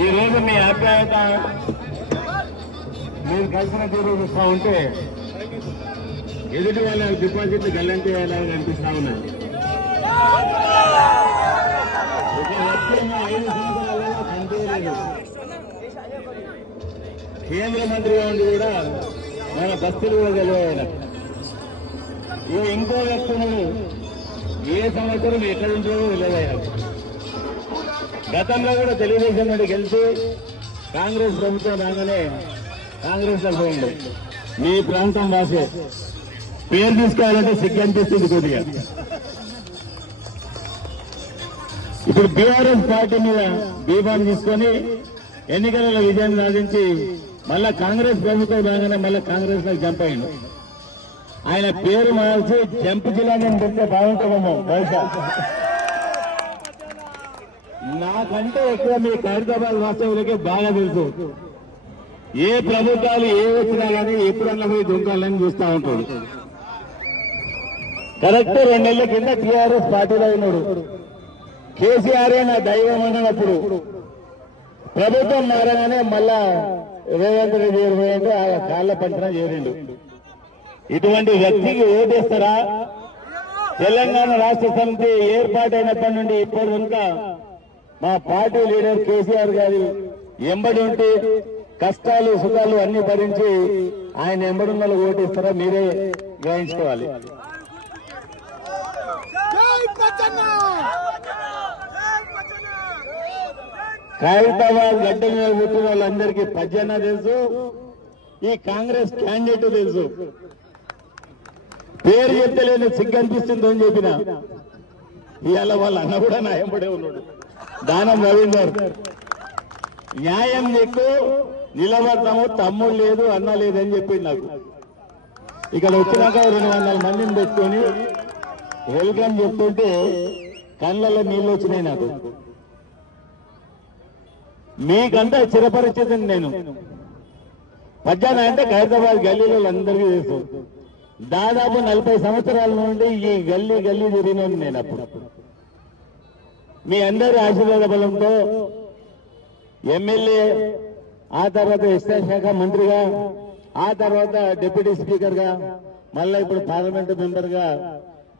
ఈ రోజు మీ ఆప్యాయత మీరు కలిసిన తీరు చూస్తూ ఉంటే ఎదుటి వాళ్ళ డిపాజిట్లు గల్లంతేయాలని అనిపిస్తా ఉన్నది. ఒక వ్యక్తిని 5 సంవత్సరాలలో కనిపించలేదు. కేంద్ర మంత్రిగా ఉండి కూడా మన బస్తీలు కూడా తెలియదు. ఇంకో వ్యక్తులు ఏ సంవత్సరం ఎక్కడి నుంచో తెలియదయ్యారు. గతంలో కూడా తెలుగుదేశం నుండి గెలిచి కాంగ్రెస్ ప్రభుత్వం రాగానే కాంగ్రెస్ లో పోయింది. మీ ప్రాంతం వాసే పేరు తీసుకోవాలంటే సిగ్గనిపిస్తుంది కొద్దిగా. ఇప్పుడు బీఆర్ఎస్ పార్టీ మీద బీఫామ్ తీసుకొని ఎన్నికలలో విజయం సాధించి మళ్ళా కాంగ్రెస్ ప్రభుత్వం రాగానే మళ్ళా కాంగ్రెస్ లో జంప్ అయ్యిండు. ఆయన పేరు మార్చి జంప్ జిల్లాని పెడితే బాగుంటుందేమో బహుశా. నాకంటే ఎక్కువ మీ ఖైరతాబాద్ వాస్తవులకే బాగా తెలుసు. ఏ ప్రభుత్వాలు ఏ వచ్చినా కానీ ఎప్పుడన్నా పోయి దుంకాలని చూస్తూ ఉంటాడు. కరెక్ట్ 2 నెలల కింద టీఆర్ఎస్ పార్టీలో ఉన్నాడు. కేసీఆర్ నా దైవం అన్నప్పుడు ప్రభుత్వం మారగానే మళ్ళా రేవంత్ రెడ్డి చేరిపోయింటే ఆ కాళ్ల పంటన చేరిండు. ఇటువంటి వ్యక్తికి ఓటేస్తారా? తెలంగాణ రాష్ట్ర సమితి ఏర్పాటైనప్పటి నుండి ఇప్పటి వరకు మా పార్టీ లీడర్ కేసీఆర్ గారి ఎంబడి ఉంటే కష్టాలు సుఖాలు అన్ని భరించి ఆయన ఎంబడున్న ఓటేస్తారా? మీరే గ్రహించుకోవాలి. ఖైరతాబాద్ గడ్డ మీద పుట్టిన వాళ్ళందరికీ పజ్జన్న తెలుసు, ఈ కాంగ్రెస్ క్యాండిడేట్ తెలుసు. పేరు చెప్తలేని సిగ్గు అనిపిస్తుందో అని చెప్పిన ఇవాళ వాళ్ళ అన్న కూడా నా ఎంబడే ఉన్నాడు, దానం రవీందర్. న్యాయం నీకు నిలబడతాము, తమ్ముడు లేదు అన్న లేదని చెప్పింది నాకు. ఇక్కడ వచ్చినాక 200 మందిని పెట్టుకొని వెల్కమ్ చెప్తుంటే కళ్ళల్లో నీళ్ళు వచ్చినాయి నాకు. మీకంతా చిరపరిచితిని నేను. పద్యాన అంటే ఖైరతాబాద్ గల్లీలో అందరికీ తెలుసు. దాదాపు 40 సంవత్సరాల నుండి ఈ గల్లీ తిరిగినాను నేను. అప్పుడు మీ అందరి ఆశీర్వాద బలంతో ఎమ్మెల్యే, ఆ తర్వాత ఎస్ఐ శాఖ మంత్రిగా, ఆ తర్వాత డిప్యూటీ స్పీకర్ గా, మళ్ళా ఇప్పుడు పార్లమెంటు మెంబర్ గా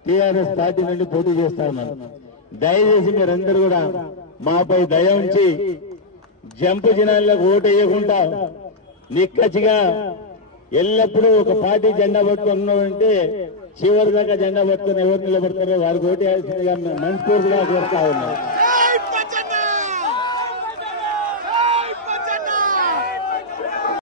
టీఆర్ఎస్ పార్టీ నుండి పోటీ చేస్తా ఉన్నాను. దయచేసి మీరందరూ కూడా మాపై దయ ఉంచి జంపు జనాలకు ఓటు వేయకుండా నిక్కచ్చిగా ఎల్లప్పుడూ ఒక పార్టీ జెండా పట్టుకున్నామంటే చివరి దాకా జెండా పట్టుకుని ఎవరు నిలబడతారో వారికి ఓటు వేయాల్సిందిగా మనస్ఫూర్తిగా కోరుతా ఉన్నాం.